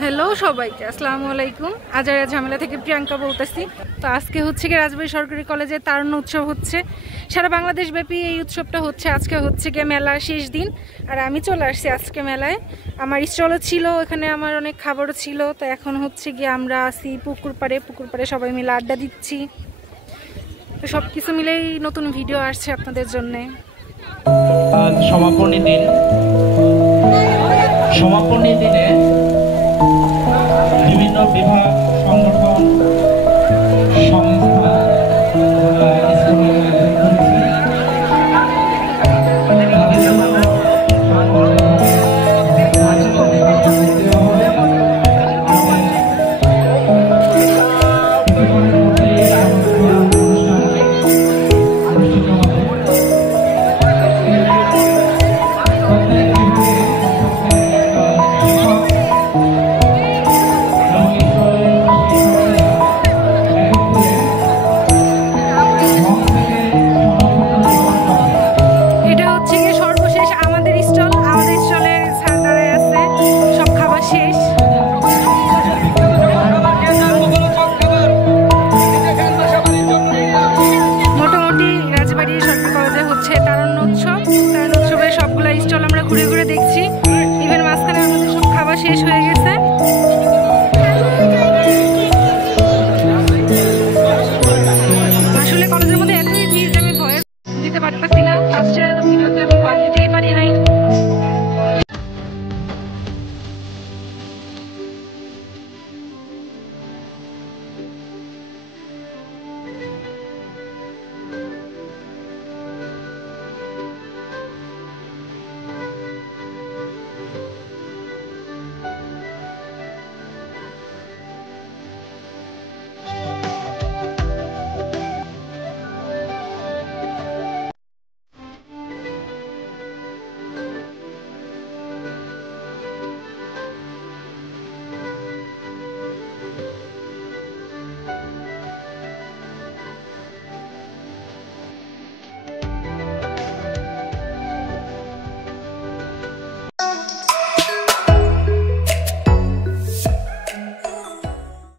Hello সবাইকে, আসসালামু আলাইকুম। আজারা ঝামেলা থেকে প্রিয়াঙ্কা বলতেছি। তো আজকে হচ্ছে গিয়ে রাজবাড়ী সরকারি কলেজে তারুণ্য উৎসব হচ্ছে। সারা বাংলাদেশ ব্যাপী এই উৎসবটা হচ্ছে। আজকে হচ্ছে গিয়ে মেলার শেষ দিন, আর আমি চলে আসছি আজকে মেলায়। আমার স্টলও ছিল, এখানে আমার অনেক খাবারও ছিল। তো এখন হচ্ছে গিয়ে আমরা আসি পুকুর পাড়ে সবাই মিলে আড্ডা দিচ্ছি। তো সব কিছু মিলেই নতুন ভিডিও আসছে আপনাদের জন্যে। সমাপনী দিনে বিভিন্ন বিভাগ, সংগঠন, সংস্থা ঘুরে ঘুরে দেখছি।